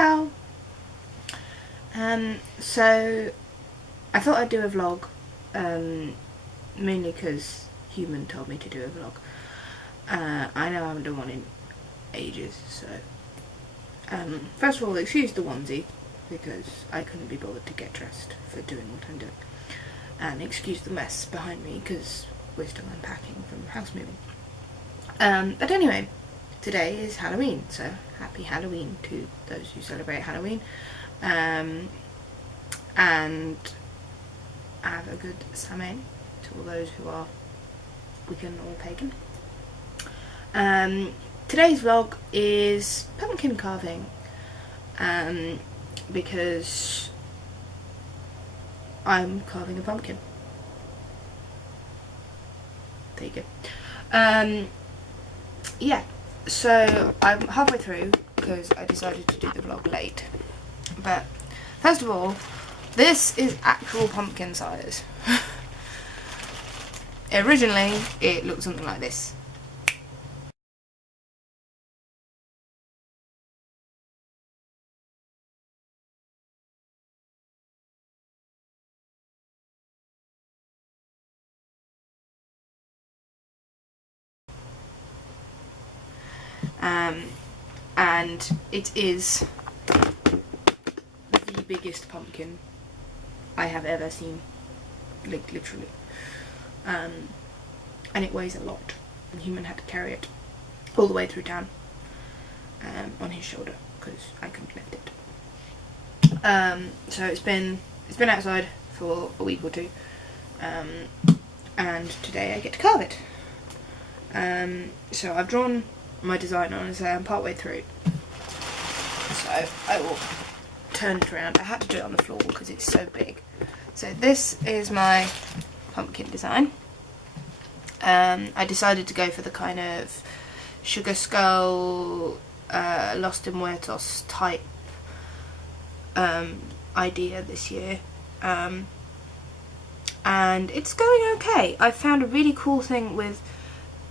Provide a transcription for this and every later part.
Hello! So I thought I'd do a vlog, mainly because Human told me to do a vlog. I know I haven't done one in ages, so first of all, excuse the onesie, because I couldn't be bothered to get dressed for doing what I'm doing. And excuse the mess behind me, because we're still unpacking from house moving. But anyway, today is Halloween, so happy Halloween to those who celebrate Halloween. And have a good Samhain to all those who are Wiccan or pagan. Today's vlog is pumpkin carving, because I'm carving a pumpkin. There you go. Yeah, so I'm halfway through because I decided to do the vlog late. But first of all, this is actual pumpkin size. Originally, it looked something like this. And it is the biggest pumpkin I have ever seen, like literally. And it weighs a lot. And Human had to carry it all the way through town on his shoulder because I couldn't lift it. So it's been outside for a week or two, and today I get to carve it. So I've drawn my design on, and I'm part way through. So I will turn it around. I had to do it on the floor because it's so big. So this is my pumpkin design. I decided to go for the kind of Sugar Skull, Los de Muertos type idea this year. And it's going okay. I found a really cool thing with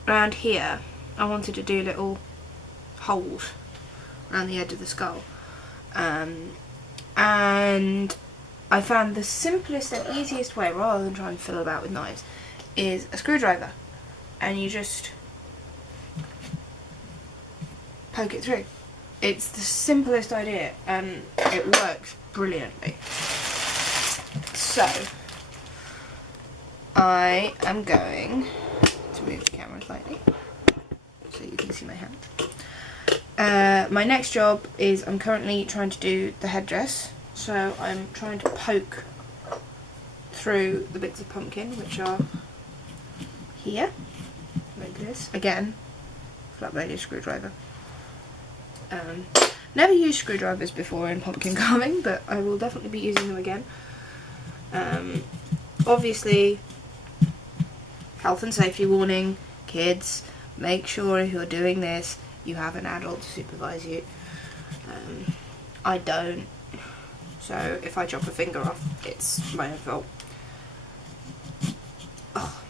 around here. I wanted to do little holes around the edge of the skull. And I found the simplest and easiest way, rather than trying to fiddle about with knives, is a screwdriver. And you just poke it through. It's the simplest idea and it works brilliantly. So I am going to move the camera slightly so you can see my hand. My next job is I'm currently trying to do the headdress, so I'm trying to poke through the bits of pumpkin which are here, like this. Again, flat-bladed screwdriver. Never used screwdrivers before in pumpkin carving, but I will definitely be using them again. Obviously, health and safety warning, kids, make sure if you're doing this you have an adult to supervise you. I don't, so if I chop a finger off, it's my own fault. Oh.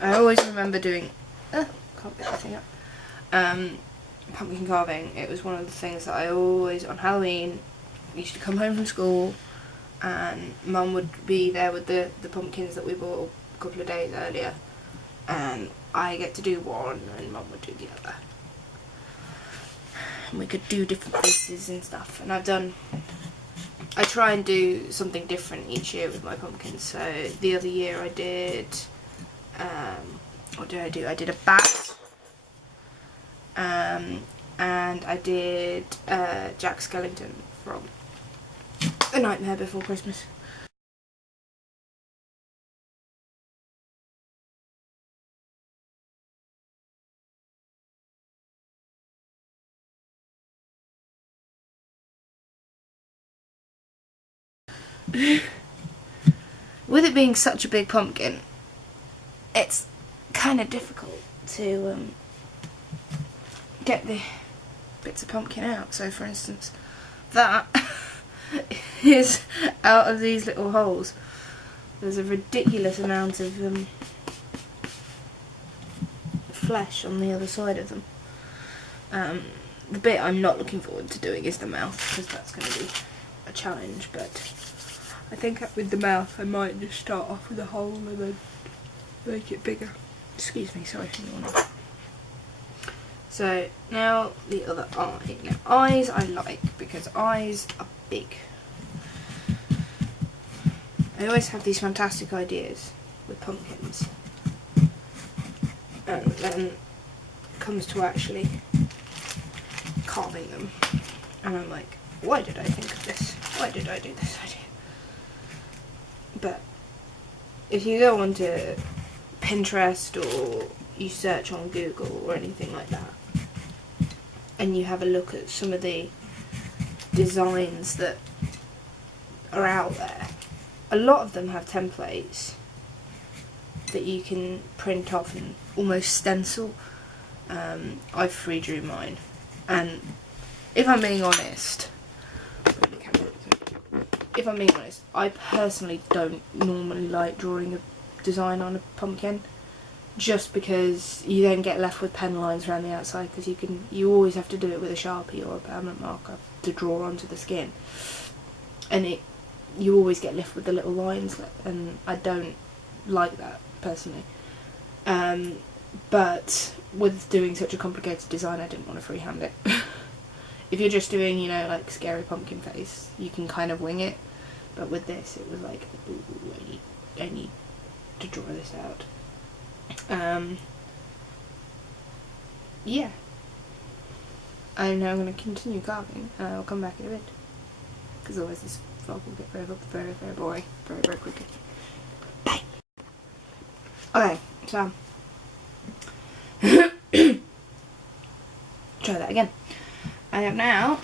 I always remember doing, can't pick the thing up, pumpkin carving. It was one of the things that I always, on Halloween, used to come home from school and Mum would be there with the pumpkins that we bought a couple of days earlier, and I get to do one and Mum would do the other. And we could do different faces and stuff, and I try and do something different each year with my pumpkins. So the other year I did, what did I do? I did a bat, and I did Jack Skellington from A Nightmare Before Christmas. With it being such a big pumpkin, it's kind of difficult to get the bits of pumpkin out. So for instance, that is out of these little holes. There's a ridiculous amount of flesh on the other side of them. The bit I'm not looking forward to doing is the mouth, because that's going to be a challenge, but I think with the mouth I might just start off with a hole and then make it bigger. Excuse me, sorry for yawning. So now the other eye. Now eyes I like because eyes are big. I always have these fantastic ideas with pumpkins, and then it comes to actually carving them and I'm like, why did I think of this? Why did I do this idea? But if you go onto Pinterest or you search on Google or anything like that and you have a look at some of the designs that are out there, a lot of them have templates that you can print off and almost stencil. I free drew mine, and if I'm being honest, I personally don't normally like drawing a design on a pumpkin, just because you then get left with pen lines around the outside, because you always have to do it with a Sharpie or a permanent marker to draw onto the skin, and you always get left with the little lines, and I don't like that personally. But with doing such a complicated design, I didn't want to freehand it. If you're just doing, you know, like scary pumpkin face, you can kind of wing it. But with this, it was like, ooh, I need to draw this out. Yeah. I'm now going to continue carving, and I'll come back in a bit, because otherwise this vlog will get very, very, very boring very, very quickly. Bye. Okay, so try that again. I have now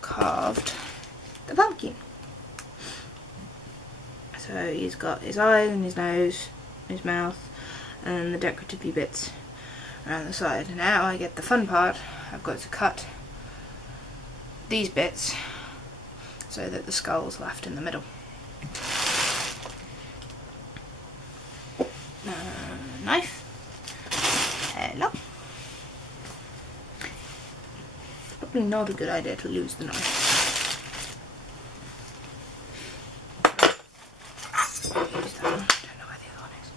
carved the pumpkin. So he's got his eyes and his nose, his mouth, and the decorative bits around the side. Now I get the fun part. I've got to cut these bits so that the skull's left in the middle. Knife. Hello. Probably not a good idea to lose the knife. Use that one. Don't know where the other one is.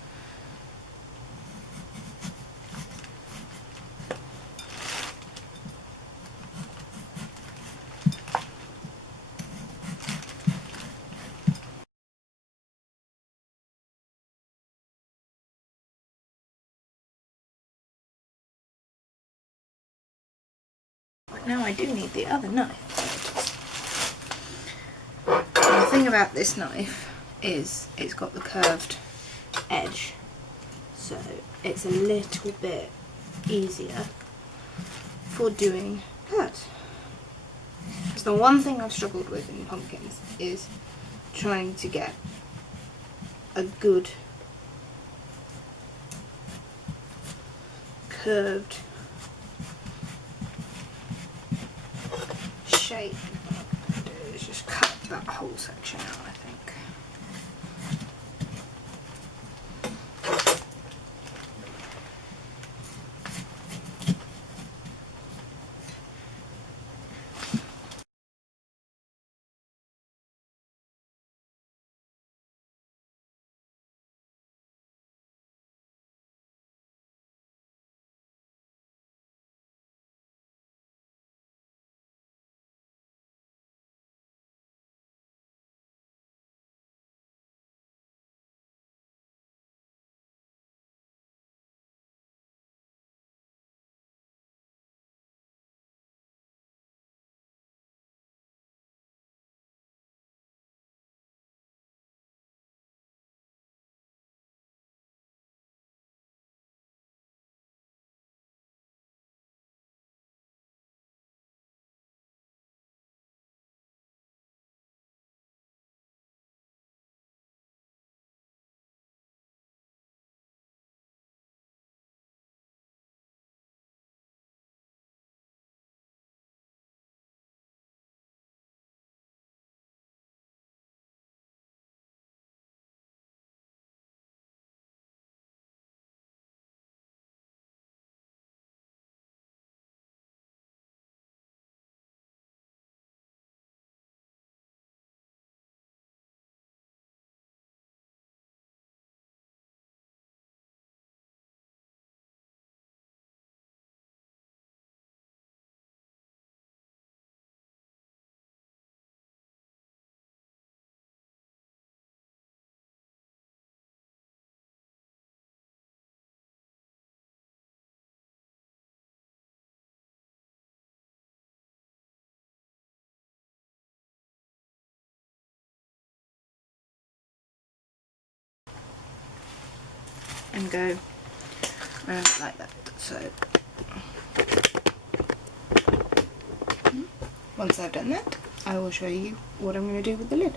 But now I do need the other knife. The thing about this knife is it's got the curved edge, so it's a little bit easier for doing that. Because the one thing I've struggled with in pumpkins is trying to get a good curved shape. What I'm going to do is just cut that whole section out, I think. and go around it like that. So once I've done that, I will show you what I'm going to do with the lid.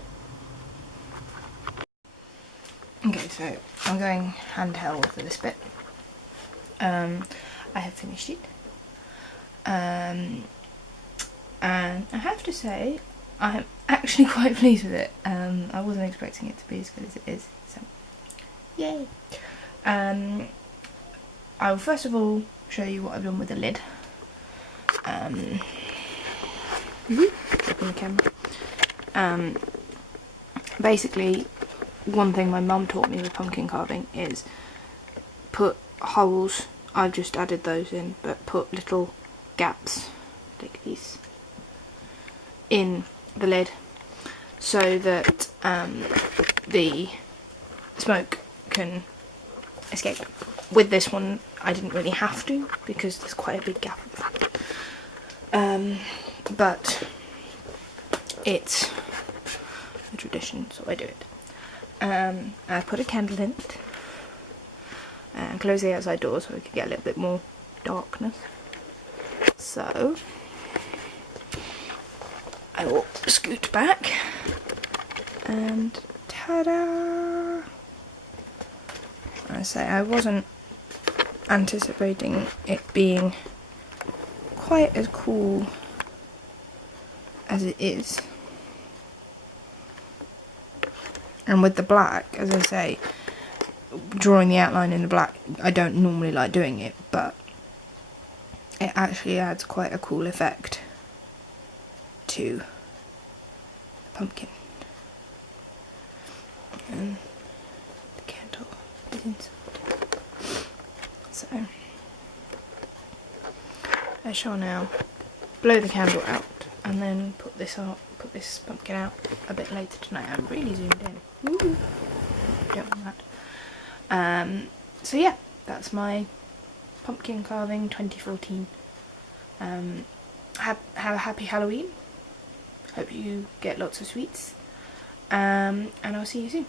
Okay, so I'm going handheld for this bit. I have finished it. And I have to say, I'm actually quite pleased with it. I wasn't expecting it to be as good as it is, so yay! I will first of all show you what I've done with the lid. Open the camera. Basically, one thing my mum taught me with pumpkin carving is put holes. I've just added those in, but put little gaps like these in the lid so that the smoke can escape. With this one I didn't really have to because there's quite a big gap at the front, but it's a tradition, so I do it. I put a candle in it and close the outside door so we could get a little bit more darkness. So I will scoot back and ta-da! I say I wasn't anticipating it being quite as cool as it is. And with the black, as I say, drawing the outline in the black, I don't normally like doing it, but it actually adds quite a cool effect to the pumpkin. And the candle is inside. So I shall now blow the candle out and then put this pumpkin out a bit later tonight. I'm really zoomed in. Woo! Don't want that. So yeah, that's my pumpkin carving 2014. Have a happy Halloween. Hope you get lots of sweets. And I'll see you soon.